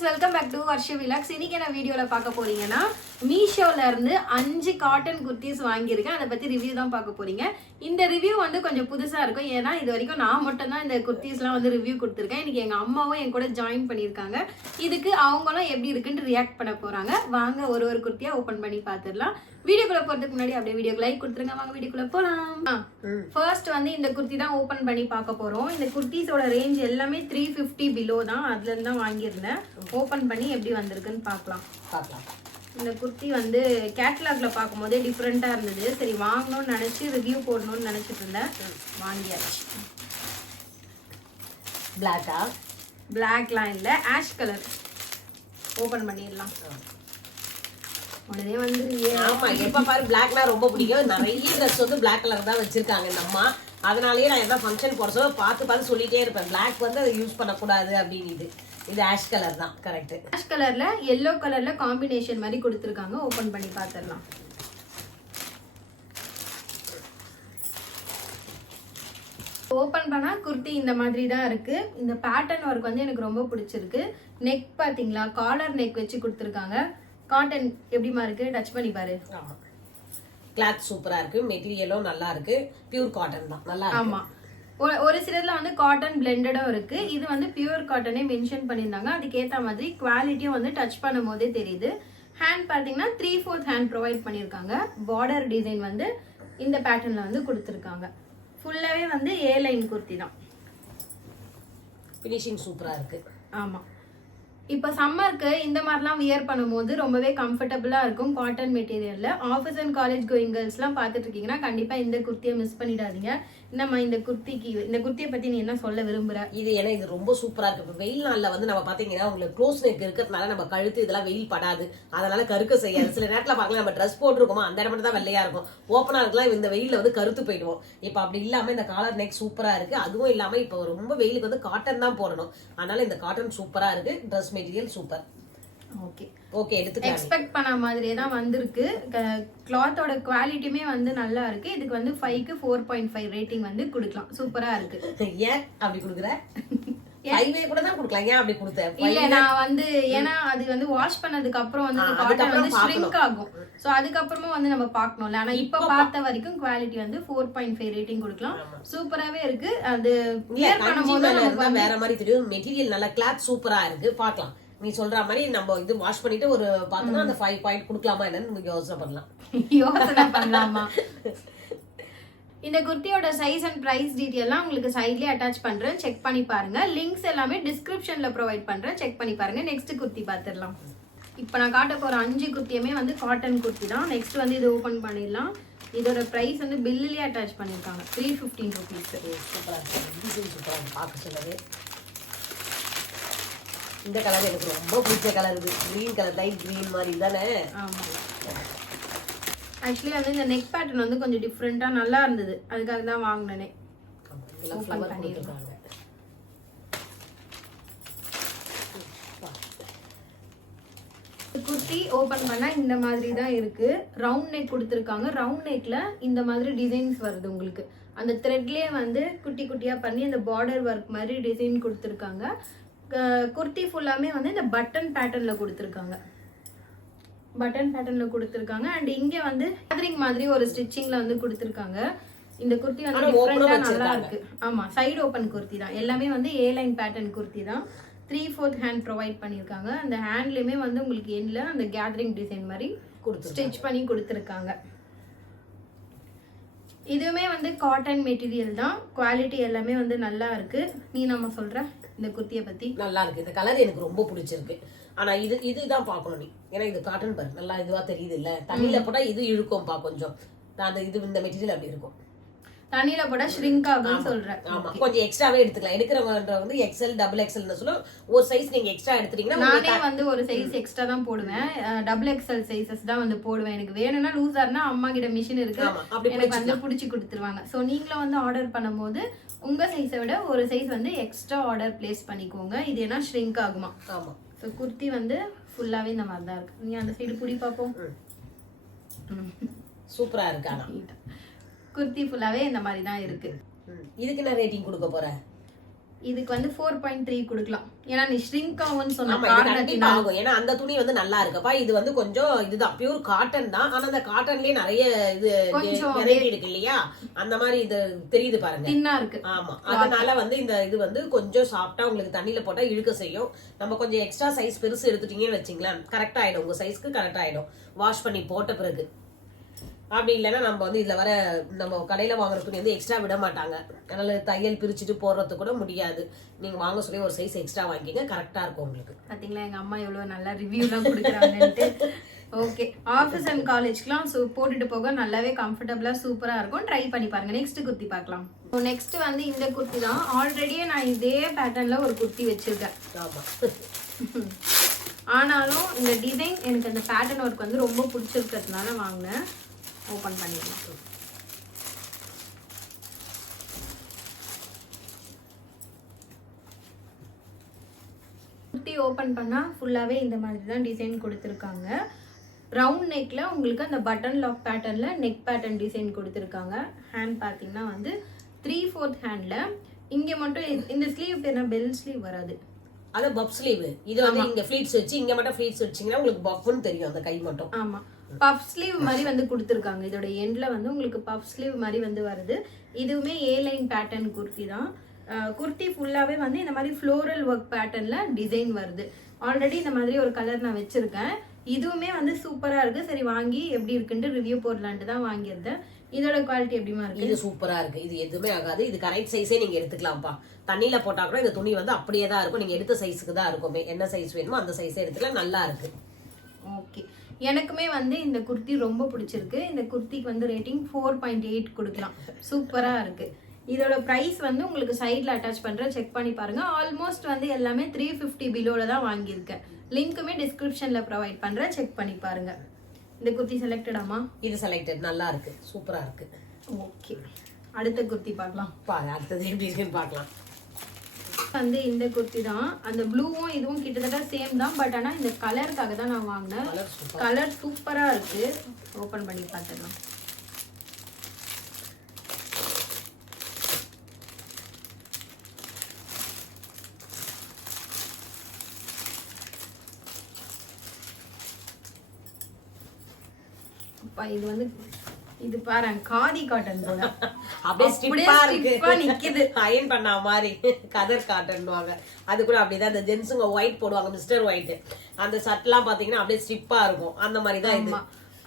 Friends, welcome back to Varsha vlogs. இன்னைக்கு என்ன வீடியோல பார்க்க போறீங்கன்னா, மீஷோல இருந்து 5 காட்டன் குர்த்திஸ் வாங்கியிருக்கேன். அதை பத்தி ரிவ்யூ தான் பார்க்க போறீங்க. இந்த ரிவ்யூ வந்து கொஞ்சம் புதுசா இருக்கும். ஏன்னா இது வரைக்கும் நான் மட்டும் தான் இந்த குர்த்திஸ்லாம் வந்து ரிவ்யூ கொடுத்துருக்கேன். இன்னைக்கு எங்க அம்மாவும் என் கூட ஜாயின் பண்ணியிருக்காங்க. இதுக்கு அவங்களும் எப்படி இருக்குன்னு ரியாக்ட் பண்ண போறாங்க. வாங்க ஒரு ஒரு குர்த்தியா ஓபன் பண்ணி பார்த்துடலாம். வீடியோக்குள்ள போறதுக்கு முன்னாடி அப்படியே வீடியோக்கு லைக் கொடுத்துருங்க. வாங்க வீடியோக்குள்ள போலாம். ஃபர்ஸ்ட் வந்து இந்த குர்த்தி தான் ஓபன் பண்ணி பார்க்க போறோம். இந்த குர்த்திஸோட ரேஞ்ச் எல்லாமே 350 பிலோ தான். அதுல இருந்து தான் வாங்கியிருந்தேன். ஓபன் பண்ணி எப்படி வந்திருக்குன்னு பார்க்கலாம். இந்த குர்த்தி வந்து கேட்டலாக்ல பார்க்கும்போதே டிஃப்ரெண்டா இருந்தது. சரி வாங்கணும்னு நினைச்சு ரிவ்யூ போடணும்னு நினைச்சிட்டு இருந்தேன். வாங்கியாச்சு. பிளாக்லாம் இல்லை, ஆஷ் கலர். ஓபன் பண்ணிடலாம். உடனே வந்து ஆமா, எப்ப பாரு பிளாக்னா ரொம்ப பிடிக்கும். நிறைய ட்ரெஸ் வந்து பிளாக் கலர் தான் வச்சிருக்காங்க இந்த அம்மா. அதனாலயே நான் என்ன ஃபங்க்ஷன் போற சொல்ல பார்த்து சொல்லிட்டே இருப்பேன், பிளாக் வந்து அதை யூஸ் பண்ணக்கூடாது அப்படின்னு. இது ஆஷ் கலர் தான். கரெக்ட். ஆஷ் கலர்ல எல்லோ கலர்ல காம்பினேஷன் மாதிரி கொடுத்துருக்காங்க. ஓபன் பண்ணி பார்த்துடலாம். ஓபன் பண்ணா குர்த்தி இந்த மாதிரி தான் இருக்கு. இந்த பேட்டர்ன் ஒர்க் வந்து எனக்கு ரொம்ப பிடிச்சிருக்கு. நெக் பாத்தீங்களா, காலர் நெக் வச்சு கொடுத்துருக்காங்க. காட்டன் எப்படிமா இருக்கு, டச் பண்ணி பாரு. ஆமா, கிளாத் சூப்பரா இருக்கு. மெட்டீரியலும் நல்லா இருக்கு. பியூர் காட்டன் தான். நல்லா இருக்கு. ஆமா, ஒரு சிலர்ல வந்து காட்டன் பிளெண்டடும் இருக்கு. இது வந்து பியூர் காட்டனே மென்ஷன் பண்ணியிருந்தாங்க. அதுக்கேற்ற மாதிரி குவாலிட்டியும் வந்து டச் பண்ணும் போதே தெரியுது. ஹேண்ட் பார்த்தீங்கன்னா 3/4 ஹேண்ட் ப்ரொவைட் பண்ணியிருக்காங்க. பார்டர் டிசைன் வந்து இந்த பேட்டர்ன்ல வந்து கொடுத்துருக்காங்க. ஃபுல்லாவே வந்து ஏ லைன் குர்த்தி தான். ஃபினிஷிங் சூப்பரா இருக்கு. ஆமா, இப்போ சம்மருக்கு இந்த மாதிரிலாம் வியர் பண்ணும்போது ரொம்பவே கம்ஃபர்டபுளாக இருக்கும். காட்டன் மெட்டீரியலில் ஆஃபீஸ் அண்ட் காலேஜ் கோயிங் கேர்ள்ஸ்லாம் பார்த்துட்டு இருக்கீங்கன்னா கண்டிப்பாக இந்த குர்த்தியை மிஸ் பண்ணிடாதீங்க. நம்ம இந்த குர்த்தியை பற்றி நீ என்ன சொல்ல விரும்புற? இது ஏன்னா இது ரொம்ப சூப்பரா இருக்கு. இப்போ வெயில் நாளில் வந்து நம்ம பார்த்தீங்கன்னா உங்களுக்கு க்ளோஸ் நெக் இருக்கிறதுனால நம்ம கழுத்து இதெல்லாம் வெயில் படாது. அதனால கருக்க செய்யாது. சில நேரத்தில் பார்க்கலாம், நம்ம ட்ரெஸ் போட்டிருக்கோமா அந்த இடம் தான் வெள்ளையா இருக்கும். ஓப்பனாக இருக்கலாம், இந்த வெயிலில் வந்து கருத்து போயிடுவோம். இப்போ அப்படி இல்லாமல் இந்த காலர் நெக் சூப்பரா இருக்கு. அதுவும் இல்லாமல் இப்போ ரொம்ப வெயிலுக்கு வந்து காட்டன் தான் போடணும். அதனால இந்த காட்டன் சூப்பரா இருக்கு. Dress material super. ஓகே, எடுத்துக்கலாம். எக்ஸ்பெக்ட் பண்ண மாதிரியே தான் வந்திருக்கு. கிளாத்தோட குவாலிட்டியுமே வந்து நல்லா இருக்கு. இதுக்கு வந்து 5க்கு 4.5 ரேட்டிங் வந்து கொடுக்கலாம். சூப்பரா இருக்கு. ஏன் அப்படி கொடுக்குற? 5 கூட தான் கொடுக்கலாம். ஏன் அப்படி கொடுத்த? இல்ல, நான் வந்து ஏன்னா அது வந்து வாஷ் பண்ணதுக்கு அப்புறம் வந்து காட்டன் வந்து ஷ்ரிங்க் ஆகும். சோ அதுக்கப்புறமா வந்து நம்ம பார்க்கணும்ல. ஆனா இப்ப பார்த்த வரைக்கும் குவாலிட்டி வந்து 4.5 ரேட்டிங் கொடுக்கலாம். சூப்பராவே இருக்கு. அது வியர் பண்ணும்போது நமக்கு வேற மாதிரி தெரியும். மெட்டீரியல் நல்லா கிளாத் சூப்பரா இருக்கு. பார்க்கலாம். நீ சொல்ற மாதிரி நம்ம இது வாஷ் பண்ணிட்டு ஒரு பார்த்தோம்னா அந்த 5 பாயிண்ட் கொடுக்கலாமா என்னன்னு யோசனை பண்ணலாமா? இந்த குர்த்தியோட சைஸ் அண்ட் பிரைஸ் டீடைல்லாம் உங்களுக்கு சைட்லயே அட்டாச் பண்றேன். செக் பண்ணி பாருங்க. லிங்க்ஸ் எல்லாமே டிஸ்கிரிப்ஷன்ல ப்ரொவைட் பண்றேன். செக் பண்ணி பாருங்க. நெக்ஸ்ட் குர்த்தி பார்த்துடலாம். இப்போ நான் காட்ட போற 5 குர்த்தியுமே வந்து காட்டன் குர்த்தி தான். நெக்ஸ்ட் வந்து இது ஓபன் பண்ணிடலாம். இதோட பிரைஸ் வந்து பில்லுலயே அட்டாச் பண்ணிருக்காங்க. 315 ருபீஸ். சூப்பரா இருக்கு. சூப்பரா இருக்கு. பார்க்க சொல்லவே இந்த கலர் எனக்கு ரொம்ப பிடிச்ச கலர். இது கிரீன் கலர், லைட் கிரீன் மாதிரி தானே? ஆமா, ஆக்சுவலி வந்து இந்த நெக் பேட்டர்ன் வந்து கொஞ்சம் டிஃப்ரெண்டா நல்லா இருந்தது. அதுக்காக தான் வாங்கினேனே. ஓபன் பண்ணிருக்காங்க. குர்த்தி ஓபன் பண்ணா இந்த மாதிரி தான் இருக்கு. ரவுண்ட் நெக் கொடுத்துருக்காங்க. ரவுண்ட் நெக்ல இந்த மாதிரி டிசைன்ஸ் வருது உங்களுக்கு. அந்த த்ரெட்லயே வந்து குட்டி குட்டியா பண்ணி அந்த பார்டர் ஒர்க் மாதிரி டிசைன் கொடுத்துருக்காங்க. குர்த்தி ஃபுல்லாமே வந்து இந்த பட்டன் பேட்டர்ன்ல கொடுத்துருக்காங்க. அண்ட் இங்க வந்து கேதரிங் மாதிரி ஒரு ஸ்டிச்சிங்ல வந்து கொடுத்துருக்காங்க. இந்த குர்த்தி வந்து டிஃபரெண்டா நல்லா இருக்கு. ஆமா, சைடு ஓபன் குர்த்தி தான். எல்லாமே வந்து ஏ லைன் பேட்டர்ன் குர்த்தி தான். 3/4 ஹேண்ட் ப்ரொவைட் பண்ணிருக்காங்க. அந்த ஹேண்ட்லயுமே வந்து உங்களுக்கு எண்ட்ல அந்த கேதரிங் டிசைன் மாதிரி ஸ்டிச் பண்ணி கொடுத்துருக்காங்க. இதுவுமே வந்து காட்டன் மெட்டீரியல் தான். குவாலிட்டி எல்லாமே வந்து நல்லா இருக்கு. நீ நம்ம சொல்ற இந்த குர்த்தியை பத்தி? நல்லா இருக்கு. இந்த கலர் எனக்கு ரொம்ப பிடிச்சிருக்கு. ஆனா இதுதான் பார்க்கணும் நீ. ஏன்னா இது காட்டன் பாரு, நல்லா இதுவா தெரியுது இல்ல. தண்ணியில போட்டா இது இழுக்கும்பா கொஞ்சம். இந்த மெட்டீரியல் அப்படி இருக்கும். தண்ணியில போட்டா ஷ்ரிங்க் ஆகும்னு சொல்றேன். ஆமா, கொஞ்சம் எக்ஸ்ட்ராவே எடுத்துக்கலாம். எடுக்கிறவங்க வந்து XL XXL சொல்லுவோம். ஒரு சைஸ் நீங்க எக்ஸ்ட்ரா எடுத்துட்டீங்கன்னா நானே வந்து ஒரு சைஸ் எக்ஸ்ட்ரா தான் போடுவேன். XXL சைஸஸ் தான் வந்து போடுவேன். எனக்கு வேணும்னா லூஸா இருந்தா அம்மா கிட்ட மிஷின் இருக்கு, எனக்கு வந்து புடிச்சு கொடுத்துருவாங்க. சோ நீங்களும் வந்து ஆர்டர் பண்ணும்போது உங்க சைஸை விட ஒரு சைஸ் வந்து எக்ஸ்ட்ரா ஆர்டர் பிளேஸ் பண்ணிக்கோங்க. இது ஏன்னா ஷ்ரிங்க் ஆகுமா. ஆமா, சோ குர்த்தி வந்து ஃபுல்லாவே இந்த மாதிரி தான் இருக்கு. நீ அந்த சைடு புடி பாப்போம். சூப்பரா இருக்கு. ஆனா குர்த்தி ஃபுல்லாவே இந்த மாதிரி தான் இருக்கு. இதுக்கு நான் ரேட்டிங் கொடுக்க போறேன். இதுக்கு வந்து 4.3 கொடுக்கலாம். ஏன்னா நீ ஷ்ரிங்க் ஆகும்னு சொன்ன ஆமா, இது கண்டிப்பா காரணத்தினால. ஆகும். ஏன்னா அந்த துணி வந்து நல்லா இருக்குப்பா. இது வந்து கொஞ்சம் இதுதான் பியூர் காட்டன் தான். ஆனா அந்த காட்டன்லயே நிறைய இது கொஞ்சம் வெரைட்டி இருக்கு இல்லையா, அந்த மாதிரி இது தெரியுது பாருங்க. தின்னா இருக்கு. ஆமா, அதனால வந்து இந்த இது வந்து கொஞ்சம் சாஃப்டா உங்களுக்கு தண்ணியில போட்டா இழுக்க செய்யும். நம்ம கொஞ்சம் எக்ஸ்ட்ரா சைஸ் பெருசு எடுத்துட்டீங்கன்னு வச்சுங்களேன், கரெக்டா ஆயிடும். உங்க சைஸ்க்கு கரெக்டா ஆயிடும் வாஷ் பண்ணி போட்ட பிறகு. அப்படி இல்லைன்னா நம்ம வந்து இதுல வர நம்ம கடையில வாங்குற துணி வந்து எக்ஸ்ட்ரா விட மாட்டாங்க. அதனால தையல் பிரிச்சுட்டு போடுறது கூட முடியாது. நீங்க வாங்க சொல்லி ஒரு சைஸ் எக்ஸ்ட்ரா வாங்கிங்க, கரெக்டா இருக்கும் உங்களுக்கு. பாத்தீங்களா எங்க அம்மா எவ்வளவு நல்லா ரிவ்யூலாம் கொடுக்குறாங்கன்ட்டு. ஓகே, ஆஃபீஸ் அண்ட் காலேஜ்க்குலாம் போட்டுட்டு போக நல்லாவே கம்ஃபர்டபுளா சூப்பரா இருக்கும். ட்ரை பண்ணி பாருங்க. நெக்ஸ்ட் குர்த்தி பார்க்கலாம். நெக்ஸ்ட் வந்து இந்த குர்த்தி தான். ஆல்ரெடியே நான் இதே பேட்டர்ன்ல ஒரு குர்த்தி வச்சிருக்கேன். ஆமா, ஆனாலும் இந்த டிசைன் எனக்கு அந்த பேட்டர்ன் ஒர்க் வந்து ரொம்ப பிடிச்சிருக்கிறதுனால வாங்கினேன். ஓபன் பண்ணிடலாம். குர்த்தி ஓபன் பண்ணா ஃபுல்லாவே இந்த மாதிரி தான் டிசைன் கொடுத்துருக்காங்க. ரவுண்ட் நெக்ல உங்களுக்கு அந்த பட்டன் லாக் பேட்டர்ன்ல நெக் பேட்டர்ன் டிசைன் கொடுத்துருக்காங்க. ஹேண்ட் பார்த்தீங்கன்னா வந்து 3/4 ஹேண்ட்ல இங்க மட்டும் இந்த ஸ்லீவ் பேர்னா பெல் ஸ்லீவ் வராது, அது பப் ஸ்லீவ். இது வந்து இங்க ஃப்ளீட்ஸ் வச்சு இங்க மட்டும் ஃப்ளீட்ஸ் வச்சீங்கன்னா உங்களுக்கு பஃப்னு தெரியும் அந்த கை மட்டும். ஆமா, பஃப் ஸ்லீவ் மாதிரி வந்து கொடுத்துருக்காங்க. இதோட எண்ட்ல வந்து உங்களுக்கு பஃப் ஸ்லீவ் மாதிரி வந்து வருது. இதுவுமே ஏ லைன் பேட்டர்ன் குர்த்தி தான். குர்த்தி ஃபுல்லாவே வந்து இந்த மாதிரி ஃப்ளோரல் ஒர்க் பேட்டர்ன்ல டிசைன் வருது. ஆல்ரெடி இந்த மாதிரி ஒரு கலர் நான் வச்சிருக்கேன். இதுவுமே வந்து சூப்பரா இருக்கு. சரி வாங்கி எப்படி இருக்குன்ட்டு ரிவ்யூ போடலான்ட்டு தான் வாங்கியிருந்தேன். இதோட குவாலிட்டி எப்படிமா இருக்கு? இது சூப்பரா இருக்கு. இது எதுவுமே ஆகாது. இது கரெக்ட் சைஸே நீங்க எடுத்துக்கலாம்ப்பா. தண்ணியில போட்டா கூட இந்த துணி வந்து அப்படியே தான் இருக்கும். நீங்க எடுத்த சைஸுக்கு தான் இருக்கும். என்ன சைஸ் வேணுமோ அந்த சைஸே எடுத்துக்கலாம். நல்லா இருக்கு. ஓகே, எனக்குமே வந்து இந்த குர்த்தி ரொம்ப பிடிச்சிருக்கு. இந்த குர்த்திக்கு வந்து ரேட்டிங் 4.8 கொடுக்கலாம். சூப்பரா இருக்கு. இதோட பிரைஸ் வந்து உங்களுக்கு சைட்ல அட்டாச் பண்றேன், செக் பண்ணி பாருங்க. ஆல்மோஸ்ட் வந்து எல்லாமே 350 பிலோல தான் வாங்கியிருக்கேன். லிங்க்குமே டிஸ்கிரிப்ஷன்ல ப்ரொவைட் பண்றேன், செக் பண்ணி பாருங்க. இந்த குர்த்தி செலக்டடாமா? இது செலக்டட். நல்லா இருக்கு, சூப்பரா இருக்கு. ஓகே, அடுத்த குர்த்தி பார்க்கலாம். அடுத்தது எப்படி இருக்குன்னு பார்க்கலாம். வந்து இந்த குர்த்தி தான். அந்த ப்ளூவும் இதுவும் கிட்டத்தட்ட சேம் தான். பட் ஆனா இந்த கலருக்காக தான் நான் வாங்கினேன். கலர் சூப்பரா இருக்கு. ஓபன் பண்ணி பார்த்துடலாம். இது வந்து இது பாரு காதி காட்டன் போல அப்படியே ஸ்டிப்பா ஸ்டிப்பா நிக்குது. அயன் பண்ண மாதிரி கதர் காட்டன்னுவாங்க. அது கூட அப்படிதான். இந்த ஜென்ஸுங்க ஒயிட் போடுவாங்க, மிஸ்டர் ஒயிட். அந்த ஷர்ட்லாம் பாத்தீங்கன்னா அப்படியே ஸ்டிப்பா இருக்கும். அந்த மாதிரி தான் இது.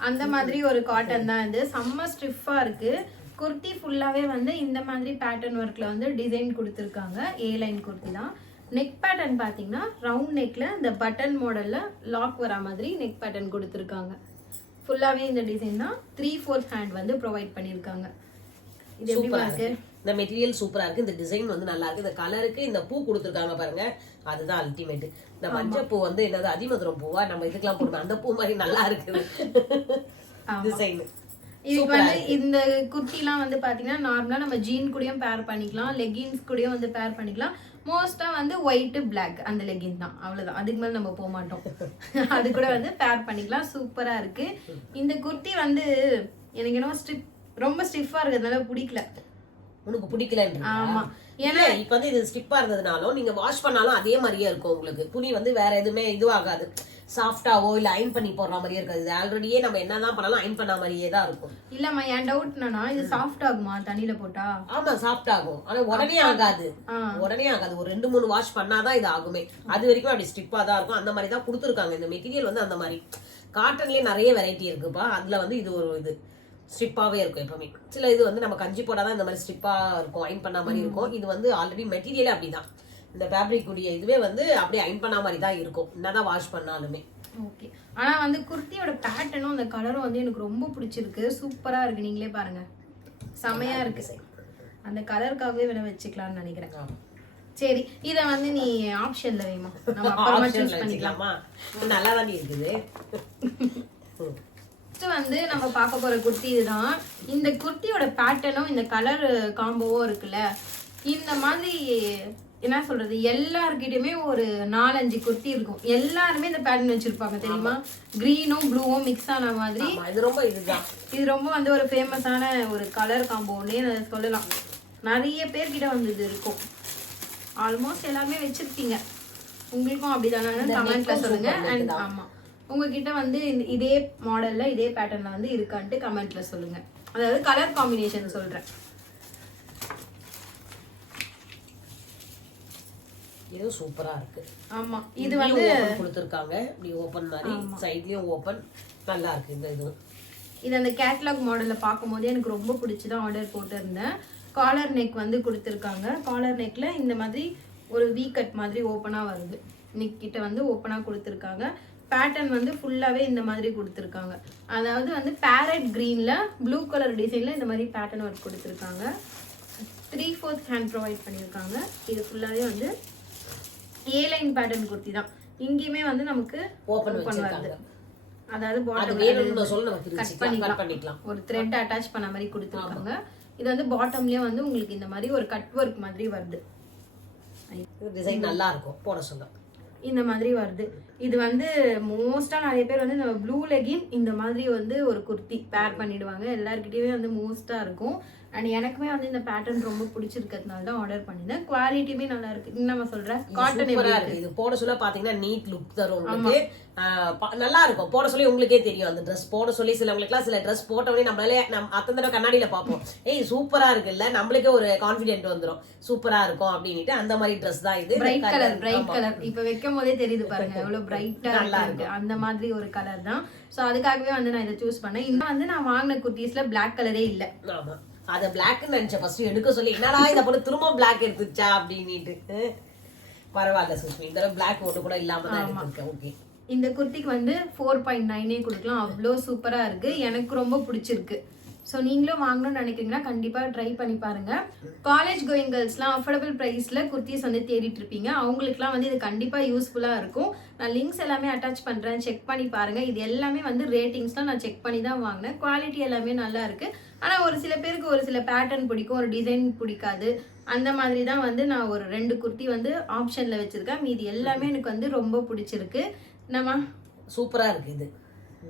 அந்த மாதிரி ஒரு காட்டன் தான் இது. செம்ம ஸ்டிஃபா இருக்கு. குர்த்தி ஃபுல்லாவே வந்து இந்த மாதிரி பேட்டர்ன் ஒர்க்ல வந்து டிசைன் கொடுத்துருக்காங்க. ஏ லைன் குர்த்தி தான். நெக் பேட்டர்ன் பாத்தீங்கன்னா ரவுண்ட் நெக்ல இந்த பட்டன் மாடல்ல லாக் வரா மாதிரி நெக் பேட்டர்ன் கொடுத்துருக்காங்க. ஃபுல்லாவே இந்த டிசைன் தான். 3/4 ஹேண்ட் வந்து ப்ரொவைட் பண்ணிருக்காங்க. இது எப்படி இருக்கு? இந்த மெட்டீரியல் சூப்பரா இருக்கு. இந்த டிசைன் வந்து நல்லா இருக்கு. இந்த கலருக்கு இந்த பூ கொடுத்துருக்காங்க பாருங்க, அதுதான் அல்டிமேட். இந்த மஞ்சள் பூ வந்து என்னது அதிமதுரம் பூவா நம்ம இதுக்கெல்லாம் போடுவோம், அந்த பூ மாதிரி நல்லா இருக்குது டிசைன். இதுக்கு வந்து இந்த குர்த்திலாம் வந்து பாத்தீங்கன்னா நார்மலா நம்ம ஜீன் கூடயும் பேர் பண்ணிக்கலாம், லெகின்ஸ் கூடயும் வந்து பேர் பண்ணிக்கலாம். மோஸ்டா வந்து ஒயிட் பிளாக் அந்த லெகின் தான், அவ்வளவுதான். அதுக்கு மேல நம்ம போக மாட்டோம். அது கூட வந்து பேர் பண்ணிக்கலாம். சூப்பரா இருக்கு. இந்த குர்த்தி வந்து எனக்கு என்ன ரொம்ப ஸ்டிஃபா இருக்கிறதுனால பிடிக்கல. உனக்கு பிடிக்கலன்னு? ஆமா, ஏன்னா இப்ப வந்து இது ஸ்டிப்பா இருந்ததுனாலும் நீங்க வாஷ் பண்ணாலும் அதே மாதிரியே இருக்கும். உங்களுக்கு துணி வந்து வேற எதுவுமே இதுவாகாது. சாஃப்டாவோ இல்ல அயன் பண்ணி போடுற மாதிரியே இருக்காது. இது ஆல்ரெடியே நம்ம என்னதான் பண்ணாலும் அயன் பண்ண மாதிரியே தான் இருக்கும். இல்லம்மா, என் டவுட் என்னன்னா இது சாஃப்ட் ஆகுமா தண்ணியில போட்டா? ஆமா, சாஃப்ட் ஆகும். ஆனா உடனே ஆகாது. உடனே ஆகாது. ஒரு 2-3 வாஷ் பண்ணாதான் இது ஆகுமே. அது வரைக்கும் அப்படி ஸ்டிப்பா தான் இருக்கும். அந்த மாதிரி தான் கொடுத்துருக்காங்க. இந்த மெட்டீரியல் வந்து அந்த மாதிரி. காட்டன்லயே நிறைய வெரைட்டி இருக்குப்பா. அதுல வந்து இது ஒரு இது ஸ்ட்ரிப்பாவே இருக்கும் எப்பவுமே. சில இது வந்து நம்ம கஞ்சி போடாதான் இந்த மாதிரி ஸ்ட்ரிப்பா இருக்கும், அயன் பண்ண மாதிரி இருக்கும். இது வந்து ஆல்ரெடி மெட்டீரியலே அப்படிதான். இந்த ஃபேப்ரிக் உடைய இதுவே வந்து அப்படியே அயன் பண்ண மாதிரி தான் இருக்கும், என்னதான் வாஷ் பண்ணாலுமே. ஓகே, ஆனா வந்து குர்த்தியோட பேட்டர்னும் அந்த கலரும் வந்து எனக்கு ரொம்ப பிடிச்சிருக்கு. சூப்பரா இருக்கு. நீங்களே பாருங்க, செமையா இருக்கு. அந்த கலருக்காகவே வேணா வச்சுக்கலாம்னு நினைக்கிறேன். சரி, இத வந்து நீ ஆப்ஷன்ல வைமா, நம்ம அப்புறமா சூஸ் பண்ணிக்கலாமா? நல்லா தான் இருக்குது. வந்து நம்ம பார்க்க போற குர்த்தி இதுதான். இந்த குர்த்தியோட பேட்டர்னும் இந்த கலர் காம்போவும் இருக்குல்ல, இந்த மாதிரி என்ன சொல்றது, எல்லார்கிட்டயுமே ஒரு 4-5 குர்த்தி இருக்கும். எல்லாருமே இந்த பேட்டர்ன் வச்சிருப்பாங்க தெரியுமா? கிரீனும் ப்ளூவும் மிக்ஸ் ஆன மாதிரி. இது ரொம்ப வந்து ஒரு ஃபேமஸான ஒரு கலர் காம்போன்னே சொல்லலாம். நிறைய பேர்கிட்ட வந்து இது இருக்கும். ஆல்மோஸ்ட் எல்லாமே வச்சிருப்பீங்க. உங்களுக்கும் அப்படிதானே கமெண்ட்ல சொல்லுங்க. அண்ட் ஆமா உங்ககிட்ட வந்து இதே மாடல்ல இதே பேட்டர்ன்ல வந்து இருக்கான்ட்டு கமெண்ட்ல சொல்லுங்க. அதாவது கலர் காம்பினேஷன் சொல்றேன். இது சூப்பரா இருக்கு. ஆமா இது வந்து ஓபன் கொடுத்திருக்காங்க. இப்படி ஓபன் மாதிரி சைடுலயும் ஓபன் நல்லா இருக்கு இந்த இது. இது அந்த கேட்டலாக் மாடல்ல பாக்கும்போது எனக்கு ரொம்ப பிடிச்சதான் ஆர்டர் போட்டிருந்தேன். காலர் நெக் வந்து கொடுத்திருக்காங்க. காலர் நெக்ல இந்த மாதிரி ஒரு வி கட் மாதிரி ஓப்பனா வருது. நெக் கிட்ட வந்து ஓப்பனா கொடுத்திருக்காங்க. பேட்டர்ன் வந்து ஃபுல்லாவே இந்த மாதிரி கொடுத்திருக்காங்க. அதாவது வந்து பேரட் கிரீன்ல ப்ளூ கலர் டிசைன்ல இந்த மாதிரி பேட்டர்ன் ஒர்க் கொடுத்திருக்காங்க. 3/4 ஹேண்ட் ப்ரொவைட் பண்ணியிருக்காங்க. இது ஃபுல்லாவே வந்து ஏ லைன் பேட்டர்ன் குர்த்தி தான். இங்கேயுமே வந்து நமக்கு ஓபன் வருது. அதாவது பாட்டம் கட் பண்ணிக்கலாம். ஒரு த்ரெட் அட்டாச் பண்ண மாதிரி கொடுத்திருக்காங்க. இது வந்து பாட்டம்லயே வந்து உங்களுக்கு இந்த மாதிரி ஒரு கட் ஒர்க் மாதிரி வருது. டிசைன் நல்லா இருக்கும் போட சொல்ல. இந்த மாதிரி வருது. இது வந்து மோஸ்டா நிறைய பேர் வந்து இந்த ப்ளூ லெகின் இந்த மாதிரி வந்து ஒரு குர்த்தி பேர் பண்ணிடுவாங்க. எல்லார்கிட்டயுமே வந்து மோஸ்டா இருக்கும். அண்ட் எனக்குமே வந்து இந்த பேட்டர்ன் ரொம்ப பிடிச்சிருக்கிறதுனால தான் ஆர்டர் பண்ணிருந்தேன். குவாலிட்டியுமே நல்லா இருக்கு. என்ன சொல்றேன், காட்டன் இருக்கு. இது போட சொல்ல பாத்தீங்கன்னா நீட் லுக் தரும் உங்களுக்கு. நல்லா இருக்கும் போட சொல்லி. உங்களுக்கே தெரியும் அந்த ட்ரெஸ் போட சொல்லி சிலவங்களுக்குலாம் சில ட்ரெஸ் போட்டவனே நம்மளாலே அத்தனை தடவை கண்ணாடியில பார்ப்போம். ஏய் சூப்பரா இருக்குல்ல, நம்மளுக்கே ஒரு கான்பிடென்ட் வந்துடும் சூப்பரா இருக்கும் அப்படின்ட்டு. அந்த மாதிரி ட்ரெஸ் தான் இது. பிரைட் கலர் இப்ப வைக்கும் போதே தெரியுது பாருங்க எவ்வளவு பிரைட்டா இருக்கு. அந்த மாதிரி ஒரு கலர் தான். சோ அதுக்காகவே வந்து நான் இதை சூஸ் பண்ணேன். இன்னும் வந்து நான் வாங்கின குர்த்திஸ்ல பிளாக் கலரே இல்ல. ஆமா அத பிளாக் நினைச்சேன் ஃபர்ஸ்ட் எடுக்க சொல்லி. என்னடா இத போல திரும்ப பிளாக் எடுத்துச்சா அப்படின்னுட்டு. பரவாயில்ல சுஷ்மி, இந்த பிளாக் ஒண்ணு கூட இல்லாம தான் எடுத்துருக்கேன். ஓகே இந்த குர்த்திக்கு வந்து 4.9 கொடுக்கலாம். அவ்வளோ சூப்பரா இருக்கு. எனக்கு ரொம்ப பிடிச்சிருக்கு. ஸோ நீங்களும் வாங்கணும்னு நினைக்கிறீங்கன்னா கண்டிப்பா ட்ரை பண்ணி பாருங்க. காலேஜ் கோயிங் கேர்ள்ஸ்லாம் அஃபோர்டபுள் ப்ரைஸ்ல குர்த்திஸ் வந்து தேடிட்டு இருப்பீங்க. அவங்களுக்குலாம் வந்து இது கண்டிப்பா யூஸ்ஃபுல்லா இருக்கும். நான் லிங்க்ஸ் எல்லாமே அட்டாச் பண்றேன், செக் பண்ணி பாருங்க. இது எல்லாமே வந்து ரேட்டிங்ஸ்லாம் நான் செக் பண்ணி தான் வாங்கினேன். குவாலிட்டி எல்லாமே நல்லா இருக்கு. ஆனா ஒரு சில பேருக்கு ஒரு சில பேட்டர்ன் பிடிக்கும், ஒரு டிசைன் பிடிக்காது. அந்த மாதிரி தான் வந்து நான் ஒரு 2 குர்த்தி வந்து ஆப்ஷன்ல வச்சிருக்கேன். மீதி எல்லாமே எனக்கு வந்து ரொம்ப பிடிச்சிருக்கு. நம்ம சூப்பரா இருக்கு இது.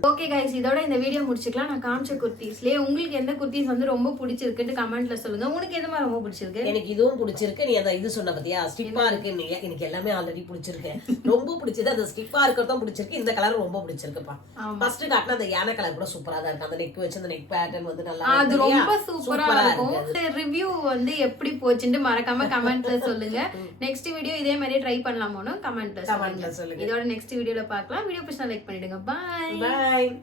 ஓகே கைஸ், இதோட இந்த வீடியோ முடிச்சுக்கலாம். நான் காமிச்ச குர்த்திஸ்லயே உங்களுக்கு எந்த குர்த்திஸ் வந்து ரொம்ப பிடிச்சிருக்குன்னு கமெண்ட்ல சொல்லுங்க. உனக்கு எது மாதிரி ரொம்ப பிடிச்சிருக்கு? எனக்கு இதுவும் பிடிச்சிருக்கு. நீ அந்த இது சொன்ன பத்தியா ஸ்டிப்பா இருக்கு. எனக்கு எல்லாமே ஆல்ரெடி பிடிச்சிருக்கு. ரொம்ப பிடிச்சது அந்த ஸ்டிப்பா இருக்கிறதும் பிடிச்சிருக்கு. இந்த கலர் ரொம்ப பிடிச்சிருக்குப்பா. ஃபர்ஸ்ட் காட்டின அந்த யானை கலர் கூட சூப்பரா தான் இருக்கு. அந்த நெக் வச்சு அந்த நெக் பேட்டர்ன் வந்து நல்லா அது ரொம்ப சூப்பரா இருக்கும். ரிவ்யூ வந்து எப்படி போச்சுன்னு மறக்காம கமெண்ட்ல சொல்லுங்க. நெக்ஸ்ட் வீடியோ இதே மாதிரி ட்ரை பண்ணலாமோன்னு கமெண்ட்ல சொல்லுங்க. இதோட நெக்ஸ்ட் வீடியோல பார்க்கலாம். வீடியோ பிடிச்சா லைக் பண்ணிடுங்க. பாய். Bye.